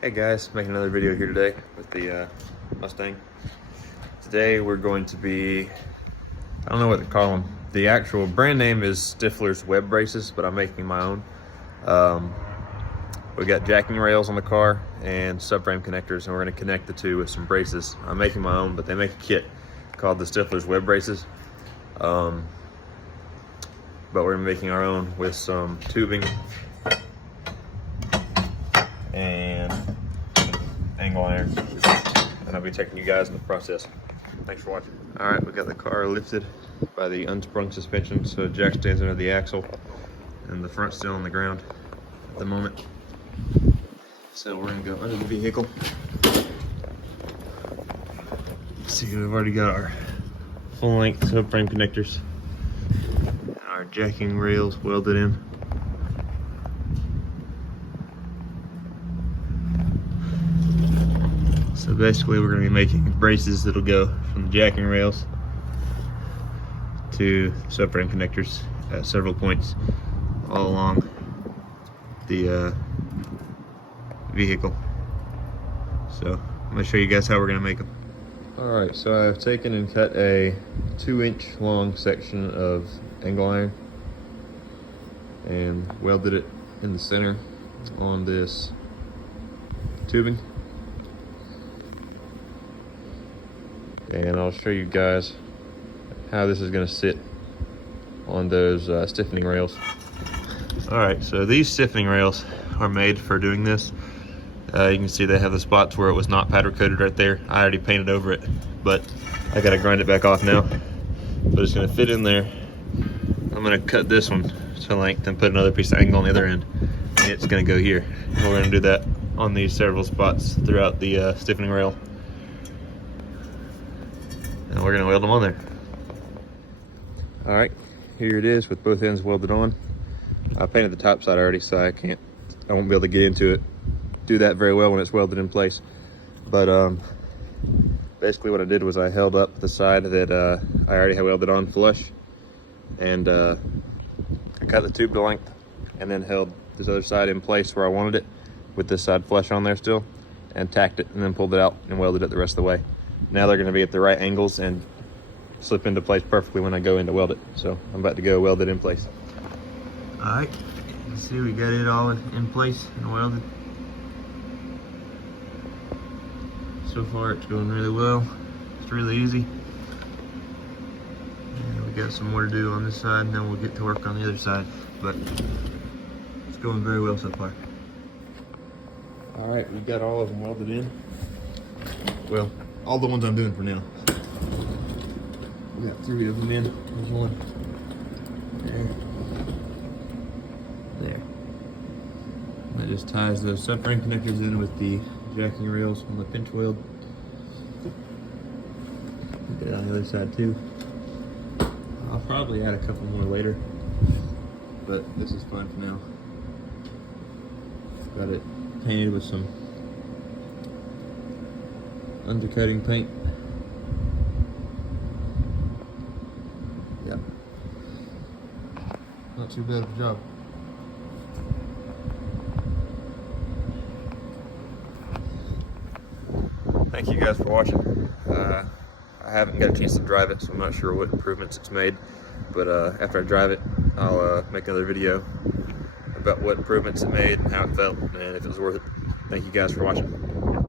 Hey guys, making another video here today with the Mustang. Today we're going to be, I don't know what to call them. The actual brand name is Stifflers Web Braces, but I'm making my own. We got jacking rails on the car and subframe connectors, and we're going to connect the two with some braces. I'm making my own, but they make a kit called the Stifflers Web Braces. But we're making our own with some tubing and angle iron, and I'll be taking you guys in the process. Thanks for watching. All right, we got the car lifted by the unsprung suspension, so the jack stands under the axle and the front's still on the ground at the moment. So we're gonna go under the vehicle. See, we've already got our full length subframe connectors, our jacking rails welded in. So basically we're going to be making braces that'll go from the jacking rails to subframe connectors at several points all along the vehicle. So I'm going to show you guys how we're going to make them. Alright, so I've taken and cut a 2-inch long section of angle iron and welded it in the center on this tubing. And I'll show you guys how this is going to sit on those stiffening rails. Alright, so these stiffening rails are made for doing this. You can see they have the spots where it was not powder coated right there. I already painted over it, but I got to grind it back off now. But it's going to fit in there. I'm going to cut this one to length and put another piece of angle on the other end, and it's going to go here. And we're going to do that on these several spots throughout the stiffening rail. And we're gonna weld them on there. All right, here it is with both ends welded on. I painted the top side already, so I won't be able to get into it, do that very well when it's welded in place. But basically what I did was I held up the side that I already had welded on flush, and I cut the tube to length and then held this other side in place where I wanted it with this side flush on there still, and tacked it and then pulled it out and welded it the rest of the way. Now they're going to be at the right angles and slip into place perfectly when I go in to weld it. So I'm about to go weld it in place. All right, you can see we got it all in place and welded. So far it's going really well. It's really easy. And we got some more to do on this side, and then we'll get to work on the other side. But it's going very well so far. All right, we've got all of them welded in. Well, all the ones I'm doing for now. We got 3 of them in. There's one. There. That just ties those subframe connectors in with the jacking rails on the pinch weld. Get it on the other side too. I'll probably add a couple more later, but this is fine for now. Got it painted with some undercoating paint. Yeah, not too bad of a job. Thank you guys for watching. I haven't got a chance to drive it, so I'm not sure what improvements it's made, but after I drive it, I'll make another video about what improvements it made and how it felt and if it was worth it. Thank you guys for watching.